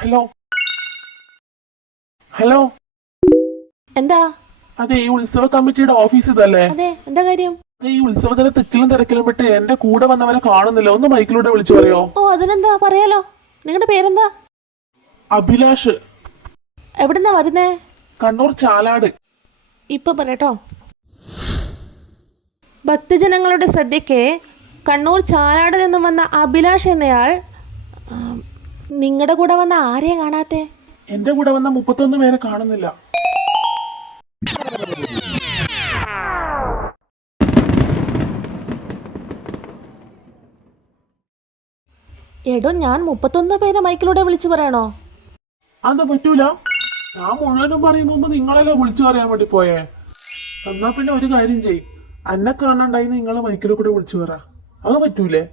Hello hello എന്താ? അതെ, ഈ ഉത്സവ കമ്മിറ്റിയുടെ ഓഫീസ് ഇതല്ലേ? അതെ, എന്താ കാര്യം? ഈ ഉത്സവത്തിലെ തിക്കിലും തിരക്കിലും പെട്ട് എന്റെ കൂടെ വന്നവനെ കാണുന്നില്ല. ഒന്ന് മൈക്കിലൂടെ വിളിച്ചു പറയോ? ഓ, അതിനെന്താ, പറയാലോ. നിങ്ങളുടെ പേരെന്താ? അഭിലാഷ്. എവിടുന്നാ വരുന്നേ? കണ്ണൂർ ചാലാട്. ഇപ്പൊ പറയട്ടോ. ഭക്തജനങ്ങളുടെ ശ്രദ്ധയ്ക്ക് കണ്ണൂർ ചാലാട് നിന്നും വന്ന അഭിലാഷ് എന്നയാൾ. നിങ്ങളുടെ കൂടെ വന്ന ആരെയാ കാണാത്തെ? എന്റെ കൂടെ വന്ന 31 പേരെ കാണുന്നില്ല. എടോ, ഞാൻ 31 പേരെ മൈക്കിലൂടെ വിളിച്ചു പറയണോ? അത് പറ്റൂല. ഞാൻ മുഴുവനും പറയും മുമ്പ് നിങ്ങളെല്ലാം വിളിച്ചു പറയാൻ വേണ്ടി പോയേ. എന്നാ പിന്നെ ഒരു കാര്യം ചെയ്, എന്നെ കാണണ്ടായി നിങ്ങൾ മൈക്കിലെ കൂടെ വിളിച്ചു പറ. അത് പറ്റൂലേ?